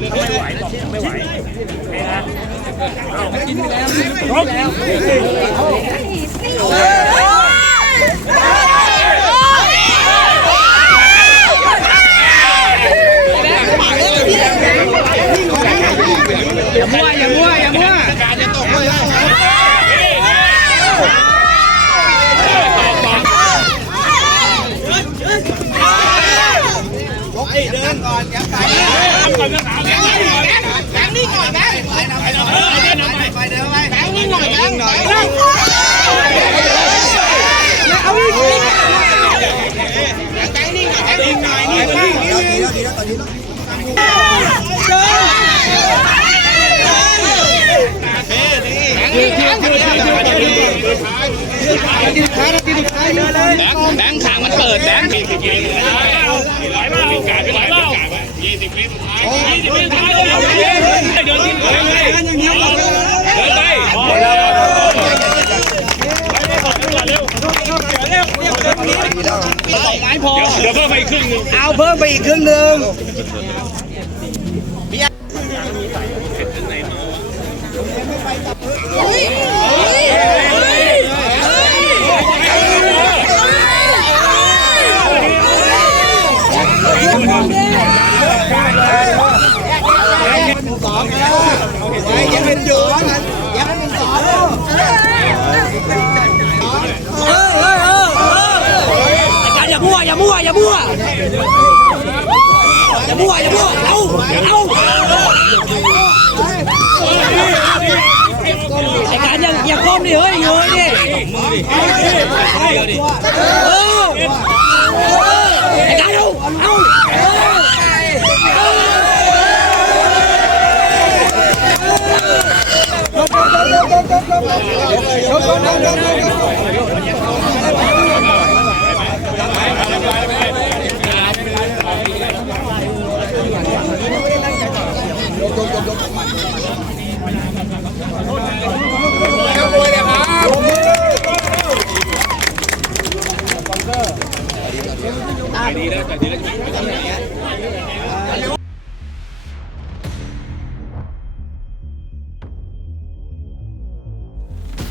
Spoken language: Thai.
ไม่ไหวบอกไม่ไหวนี่นะกินแล้วครบแล้วอย่ามั่วอย่ามั่วอย่ามั่ว แบงค์ทางมันเปิดแบงค์ไหวเปล่ากาดไหวเปล่า ยี่สิบวิสุดท้ายยี่สิบวิสุดท้ายเดินที่เลยเดินไปเดี๋ยวเพิ่มไปอีกครึ่งนึงเอาเพิ่มไปอีกครึ่งหนึ่งเป็นอยู่ยังเป็นสองเออเออเออไอ้การ อย่ามั่วอย่ามั่วอย่ามั่วอย่ามั่วอย่ามั่วเอาเอาไอ้การยั ดีแล้วแต่ดีแล้วจะไปทำไหนเนี่ย